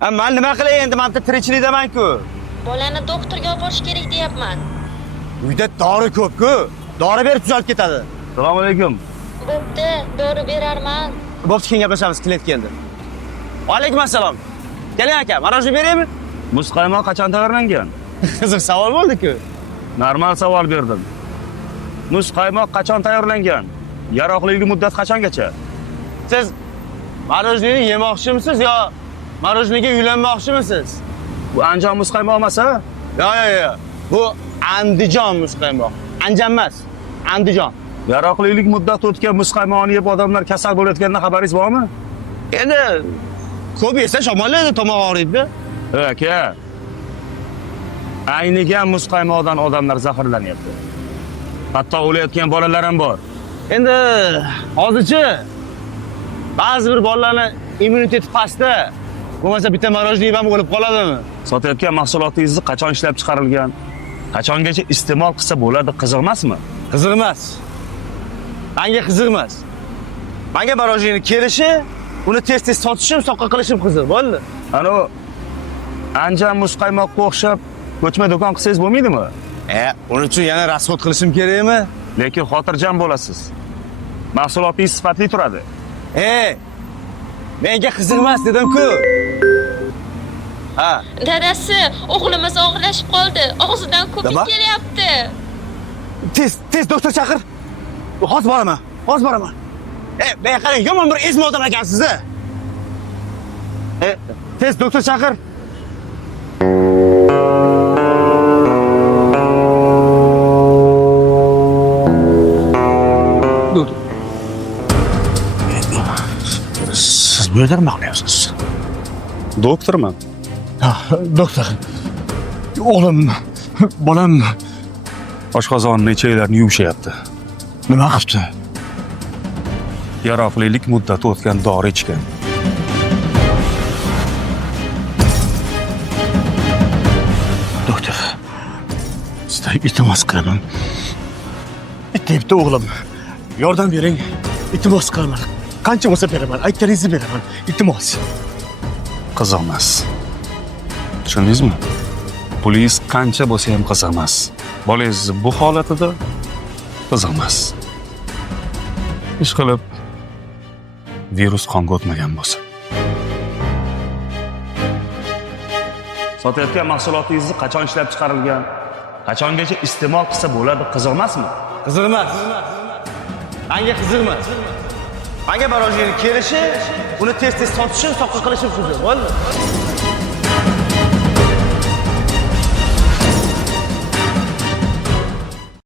Men nima qilay endi? Men bitta tirikchilikdaman-ku. Bolani doktorga olib borish kerak deyapman. Uyda dori ko'p-ku. Dori berib tuzalib ketadi. Assalomu alaykum. Bo'pti, dori berarman. Bo'pti, keyin gaplashamiz, klient keldi. Va alaykum assalom. Keling aka, marojni beraymi? Muz qaymoq qachon tayyorlangan? Qiziq savol bo'ldi-ku. Normal savol berdim. Muz qaymoq qachon tayyorlangan? Yaroqligi muddat qachongacha? Siz marojnini yemoqchimisiz yo marojniga uylanmoqchimisiz? Bu Andijon muz qaymoq emas-a? Yo. Bu Andijon muzqaymoq. Andijon emas, Andijon. Yaroqlilik muddati o'tgan muz qaymoqni yeb odamlar kasal bo'layotganidan xabaringiz bormi? Endi ko'p yesa shamollaydi, tomoq og'riydi. Aka. Aynigan muz qaymoqdan odamlar zaharlanyapti. Hatto o'layotgan bolalar ham bor. Endi hozirchi ba'zi bir bolalarni immuniteti pastda. Bo'lmasa bitta marojniy ham o'lib qoladimi? Sotayotgan mahsulotingizni qachon ishlab chiqarilgan? Qachongacha iste'mol qilsa bo'ladi, qiziq emasmi? Qiziq emas. Menga qiziq emas. Menga marojniyni kelishi, uni tez-tez sotishim, soqqa qilishim qiziq, bo'ldi. Ano Andijon muz qaymoqqa o'xshab ko'chma do'kon qilsangiz bo'lmaydimi? Uning uchun yana rasxod qilishim kerakmi? Lekin xotirjam bo'lasiz. Mahsulotingiz sifatli turadi. Menga qiziq emas dedim-ku. Ha. Dadasi, o'g'limiz og'irlashib qoldi. Og'zidan ko'pik Nima? kelyapti. Tez doktor chaqir. Hozir boraman. Men qarang, yomon bir ezma odam ekansiz-a. Tez doktor chaqir. Siz bu yerda nima qilyapsiz? Doktorman. Doktor, o'g'lim, bolam Oshqozonni ichaklarni yumshayapti. nima qilibdi? Yaroqlilik muddati o'tgan dori ichgan. Doktor, sizdan iltimos qilaman. Bitta o'g'lim, yordam bering. Iltimos qilaman. Qancha bo'lsa beraman, aytganingizni beraman. Iltimos. Qiziq emas. Tushundingizmi? Pulingiz qancha bo'lsa ham qiziq emas. Bolangiz bu holatida qiziq emas. Ishqilib virus qonga o'tmagan bo'lsa. Sotayotgan mahsulotingizni qachon ishlab chiqarilgan? Qachongacha iste'mol qilsa bo'ladi, qiziq emasmi? Qiziq emas. Menga qiziq emas. Menga marojniyni kelishi, uni tez-tez sotishim, soqqa qilishim qiziq, bo'ldi.